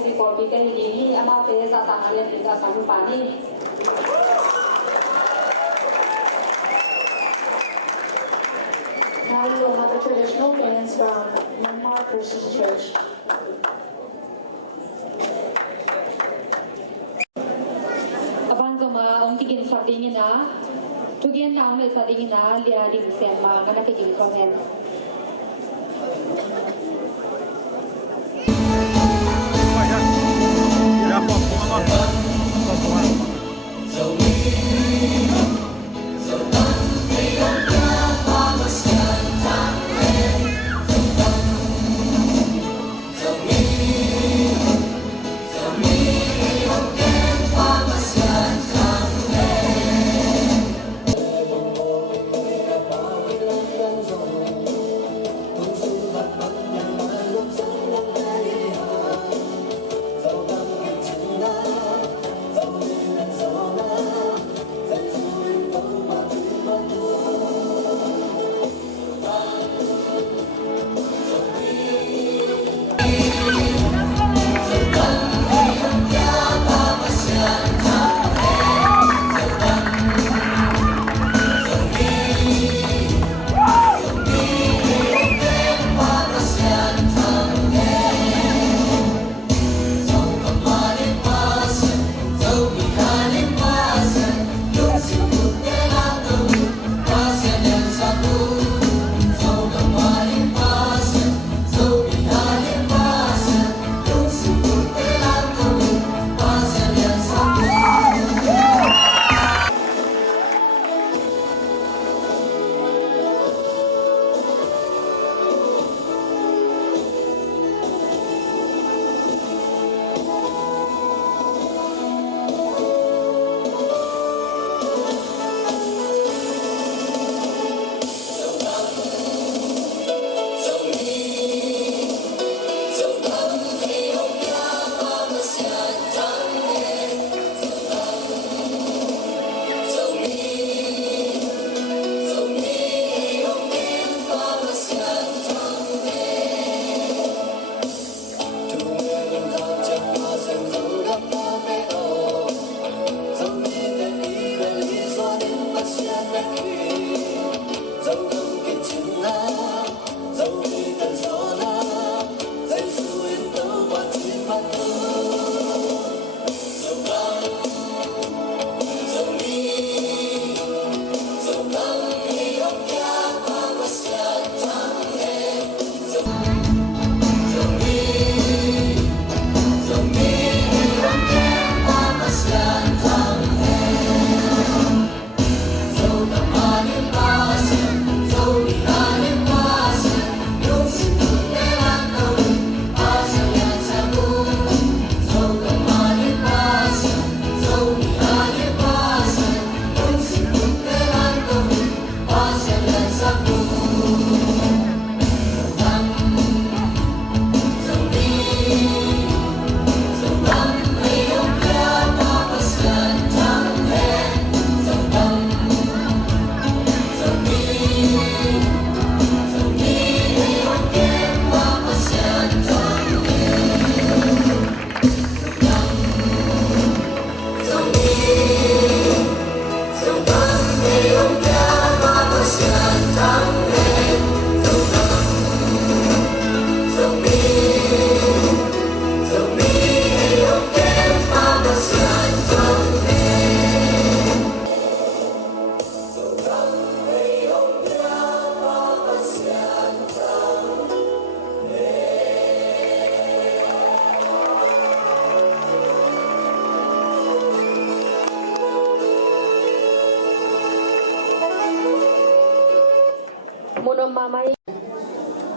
si kopi kan ini ama peza tangan tiga satu pani. Now you will have a traditional dance from Myanmar Christian Church. Abang Zoma om tikin satingin na, tugian na om satingin na liya di sen ma kana kejing komen.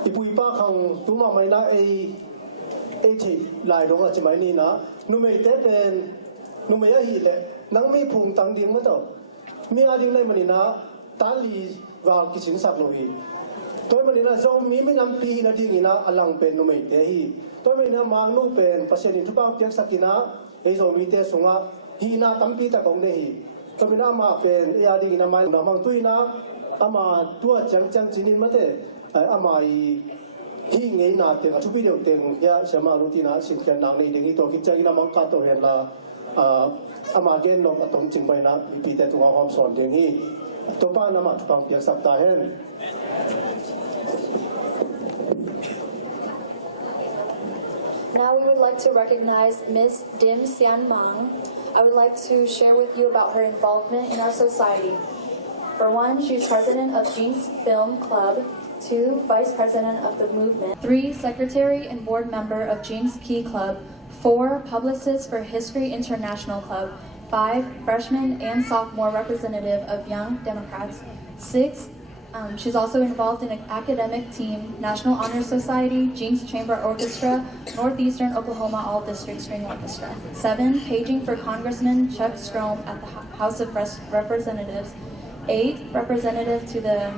Ipuipa khang tuma mai na e thi lai rong a chimai ni na nu mei te ten nu mei a hi le nang mi phung tang ding ma to mi a ding lai mani na ta li wa ki sin sak lo hi toy mani na Zomi mi nam pi na ding ina alang pen nu mei te hi toy mani na mang nu pen pasien in thupang piak sakina e Zomi te sunga hi na tampi ta kong ne hi toy mani na ma pen e a ding ina mai na mang tuina ama tua chang chang chinin ma te ama i hi ngei na te atu video te ya sama rutina sin kan nang nei ding to ki chagi na mang ka to hen la ama gen no atom ching bai na pi te tu hom son ding hi to pa na ma pang piak sak ta hen. Now we would like to recognize Ms. Dim Sian Mang. I would like to share with you about her involvement in our society. For one, she's president of Jinx Film Club. 2, vice president of the movement. 3, secretary and board member of Jinx Key Club. 4, publicist for History International Club. 5, freshman and sophomore representative of Young Democrats. 6, she's also involved in an academic team, National Honor Society, Jinx Chamber Orchestra, Northeastern Oklahoma All District String Orchestra. 7, paging for Congressman Chuck Strom at the House of Representatives. 8, representative to the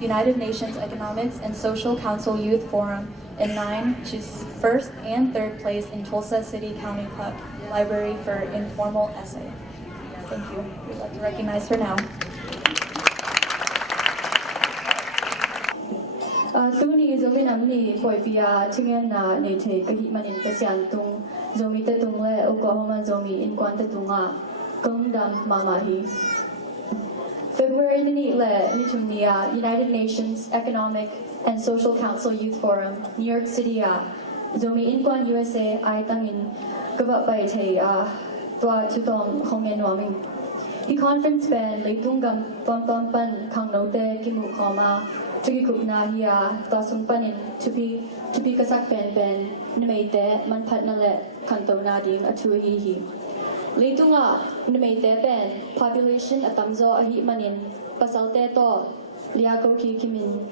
United Nations Economics and Social Council Youth Forum. And 9, she's first and third place in Tulsa City County Club Library for informal essay. Thank you. We'd like to recognize her now. Tuni Zomi namni poipia tingen na nete kahi manin kasian tung Zomi te tung le Oklahoma Zomi in kwanta tunga kung dam mamahi. February ni le nitumnia United Nations Economic and Social Council Youth Forum New York City Zomi in kwan USA ai tangin gaba bai te twa tutom hongen waming. I conference ben leitung gam tom pan kang note kimu koma Tugi kupna hiya tasung panin tupi kasak ben nmeite man patna le kanto na ding atu hi leitunga nmeite ben population atamzo ahi manin pasalte to liago ki kimin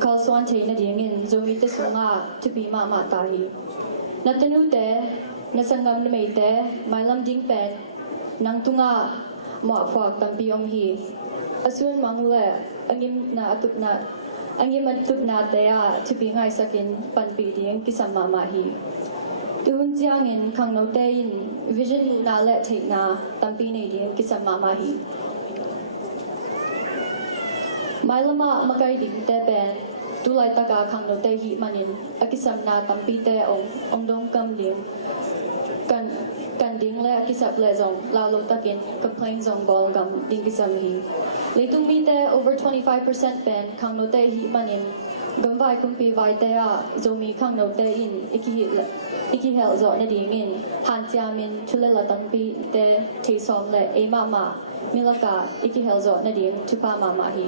kalswan te na ding in zomi te sunga tupi ma tahi natanu te nasangam nmeite mailam ding pen nang tunga mo phak tampiom hi asun mangule angim na atupna Angin matupna daya to be ngai sakin panpidi ang kisama mahi. Tuhun jiangin kang notein vision na let take na tampine di ang kisama mahi. Mailama makai di teben tulay taga kang notehi manin akisam na tampite ong dong kam dim kan ding le akisap le zong lalo takin complain zong bol gam ding kisam hi. Leitung mite over 25% ben kang note hi manin gambai kumpi vai te zomi kang note in iki hel zo na dingin han jiamin tulela tampi te te som le e mama milaka iki hel zo na ding tupa mama hi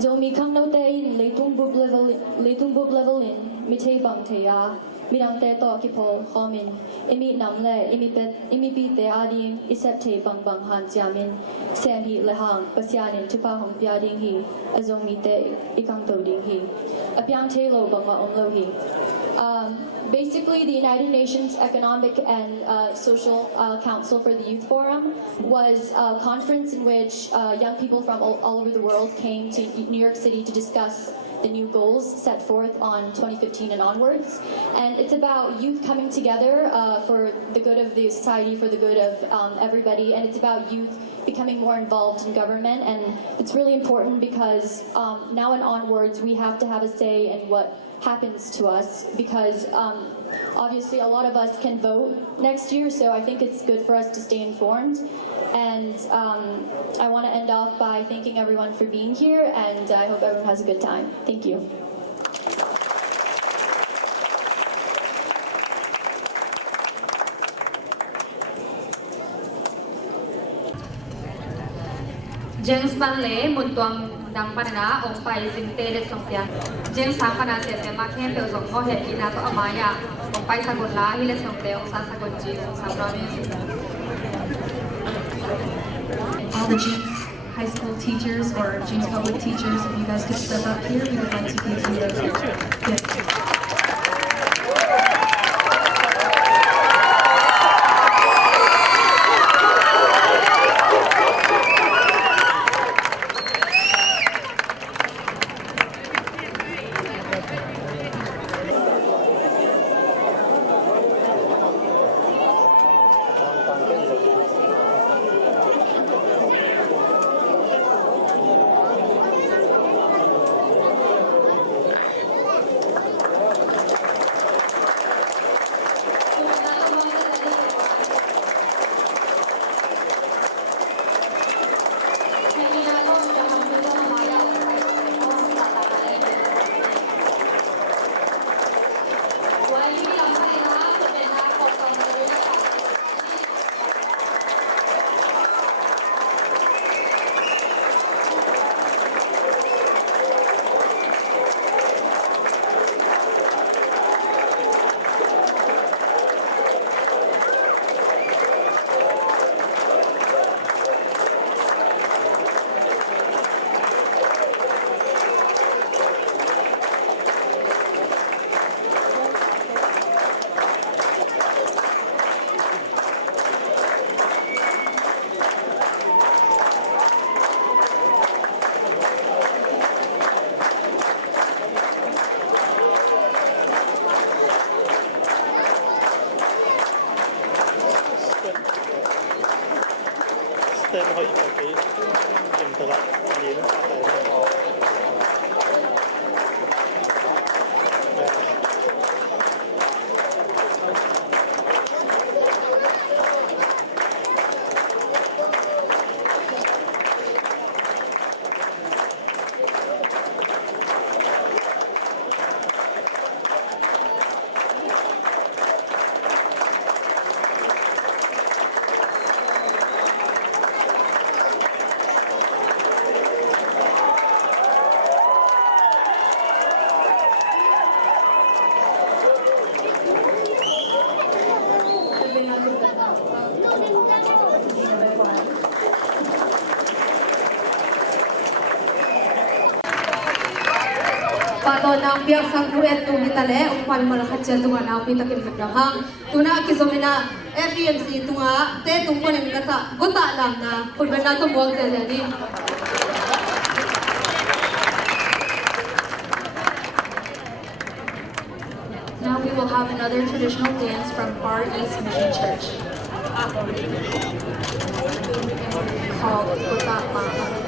zomi kang note in leitung bub level in mite bang te Midang te to kipol homin imi namle imi pi te ading isep te bang han jiamin sem hi lehang pasyanin tupa hong piading hi azong mi te ikang to ding hi apyang te lo bang lo hi. Basically, the United Nations Economic and Social Council for the Youth Forum was a conference in which young people from all over the world came to New York City to discuss the new goals set forth on 2015 and onwards. And it's about youth coming together for the good of the society, for the good of everybody, and it's about youth becoming more involved in government. And it's really important because now and onwards we have to have a say in what happens to us, because obviously a lot of us can vote next year, so I think it's good for us to stay informed. And I want to end off by thanking everyone for being here, and I hope everyone has a good time. Thank you. James Banle Muntuang Dang Panana Ong Pai Sing Tele Songpian James Sampana Se Ma Khem Pe Song Ho He Ina To Amaya Ong Pai Sagon La Hile Song Pe Ong Sa Sagon Ji Ong Sa Province. All the Jinx high school teachers or Jinx public teachers, if you guys could step up here, we would like to give you a gift. tên hội một cái điểm thực lại đến để họ Pato nang biak sang kuret tu hitale upal malakhat chen tunga na pitakin madrahang tuna kizomina FEMC tunga te tungponin kata gota lam na pulbena to bol zelani. Now we will have another traditional dance from Far East Mission Church called Gota Lam.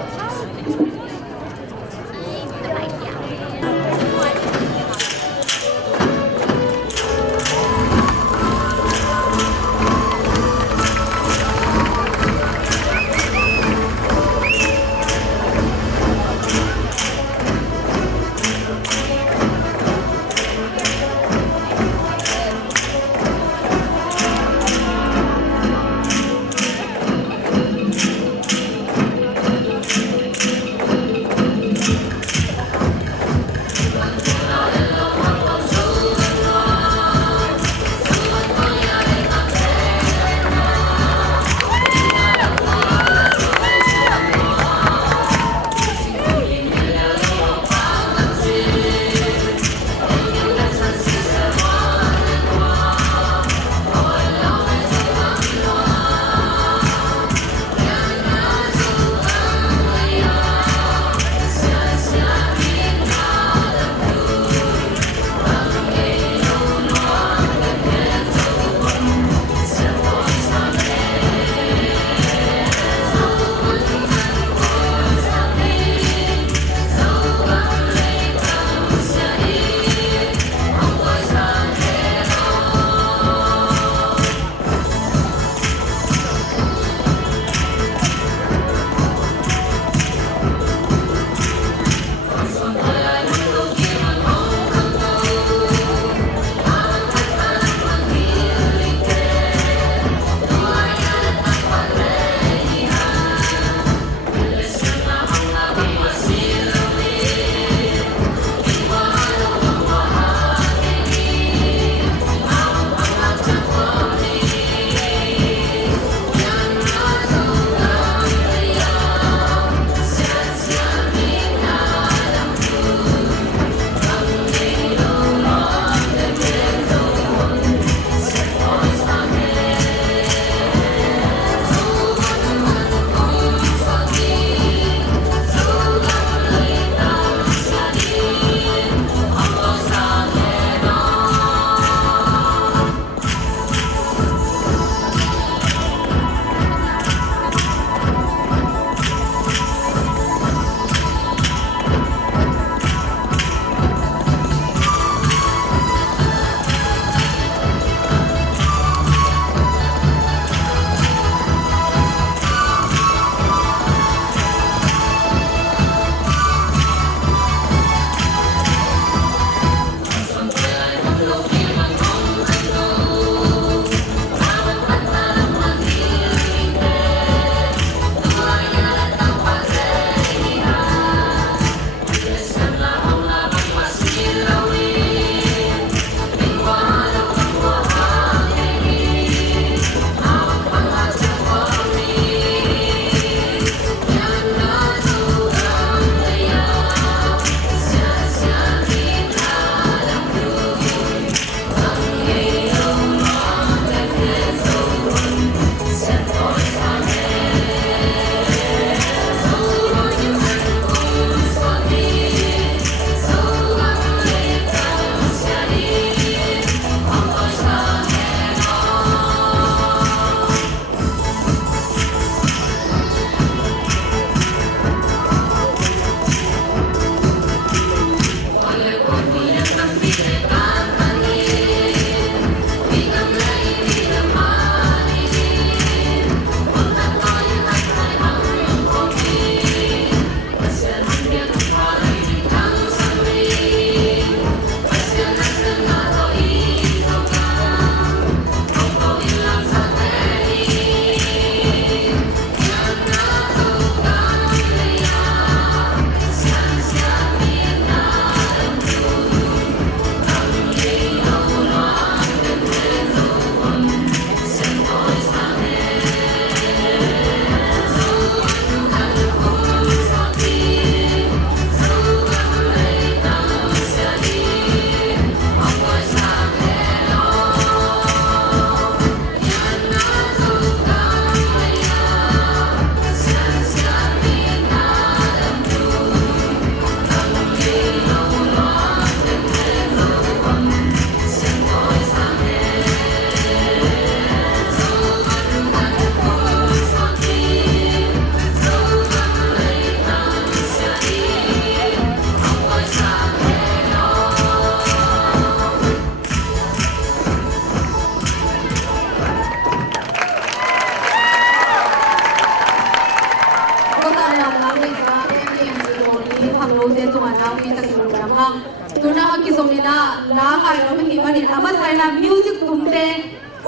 na langai no mi mani ama sai na music tumte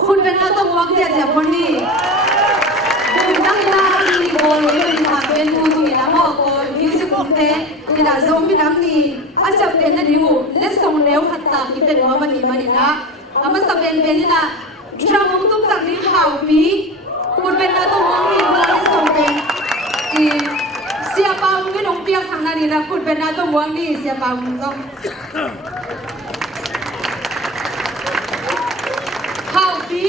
khun bena to wak je je boni dang la ni bol ni sa ben tu tu ina mo ko music tumte ina zomi nam ni acha ben na diu le song leu hatta ki te no mani na ama sa ben ben na tramong tum tak ni hau pi khun bena to wak ni bol song ben ki siapa mungkin umpiak sang nari na khun bena to wak ni siapa mungkin hau pi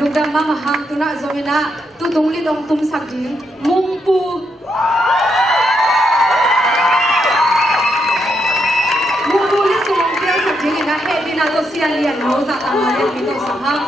Lugdang mama hang tuna zomina tutung li dong tum sakjing mungpu li sumong pia sakjing ina hebi na to sian lian no sa tama le pito sahang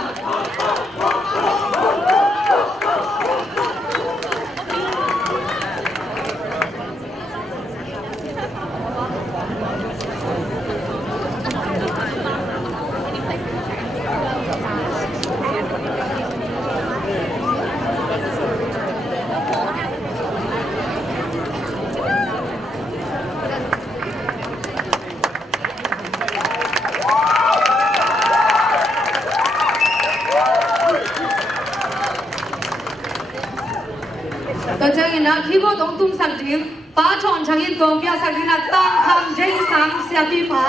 Kajangina kibo dong tum sakjing pa chon changin gong pia sakjina tang kham jeng sang sia pi pa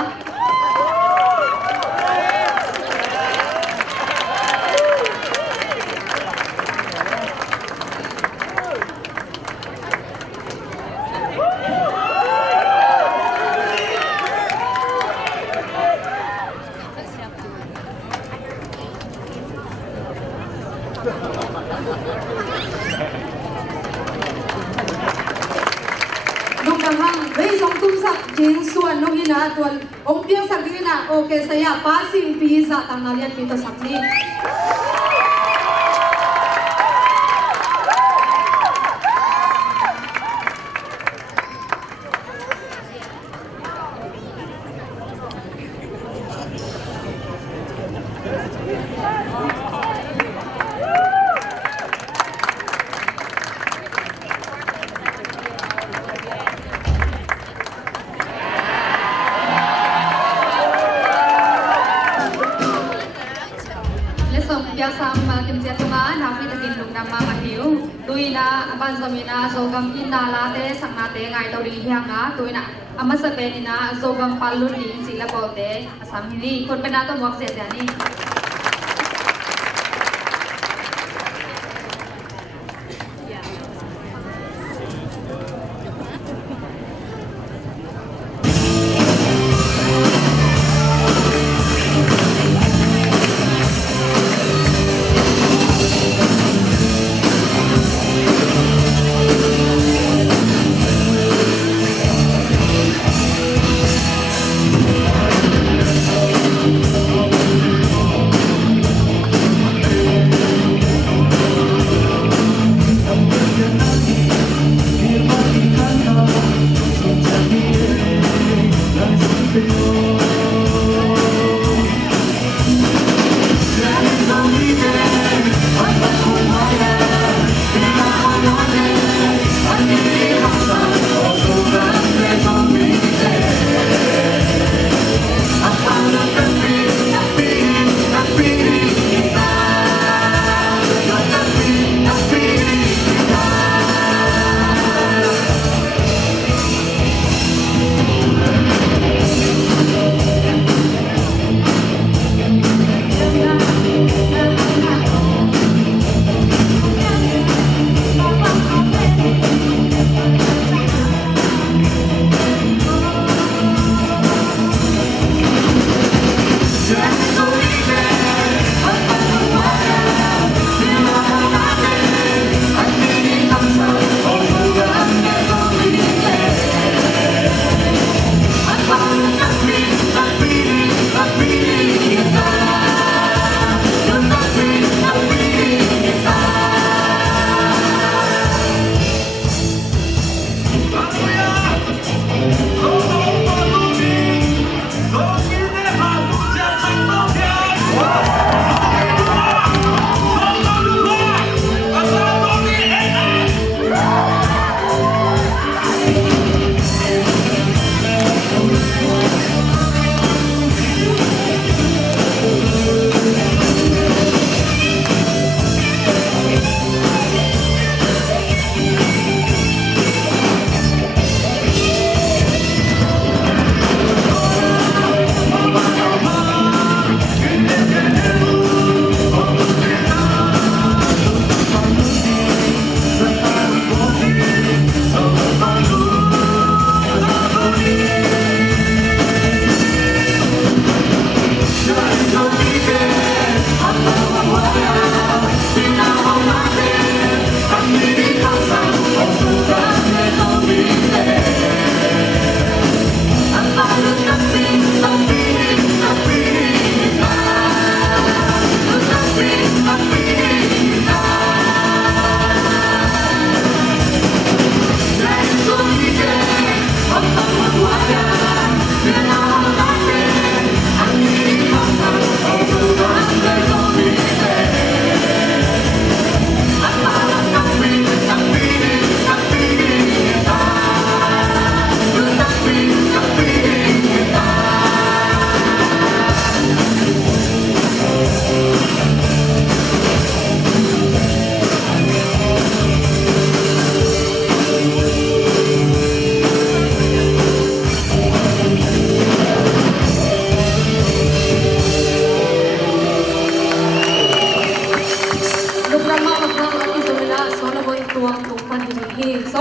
Hei song tum sak jing suan no ina tuan ong piang sak dina okay saya passing pizza tangalian pito sak ni biasa makin jatuh napi tekin lung nama mahiu tuina aban zamina zogam inala te sangna te ngai tau ri hianga tuina ama sepenina zogam palun ding sila bote asam hili kon pena to wak se jani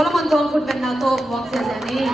Kalau mentuang pun ben nato buang sia ni.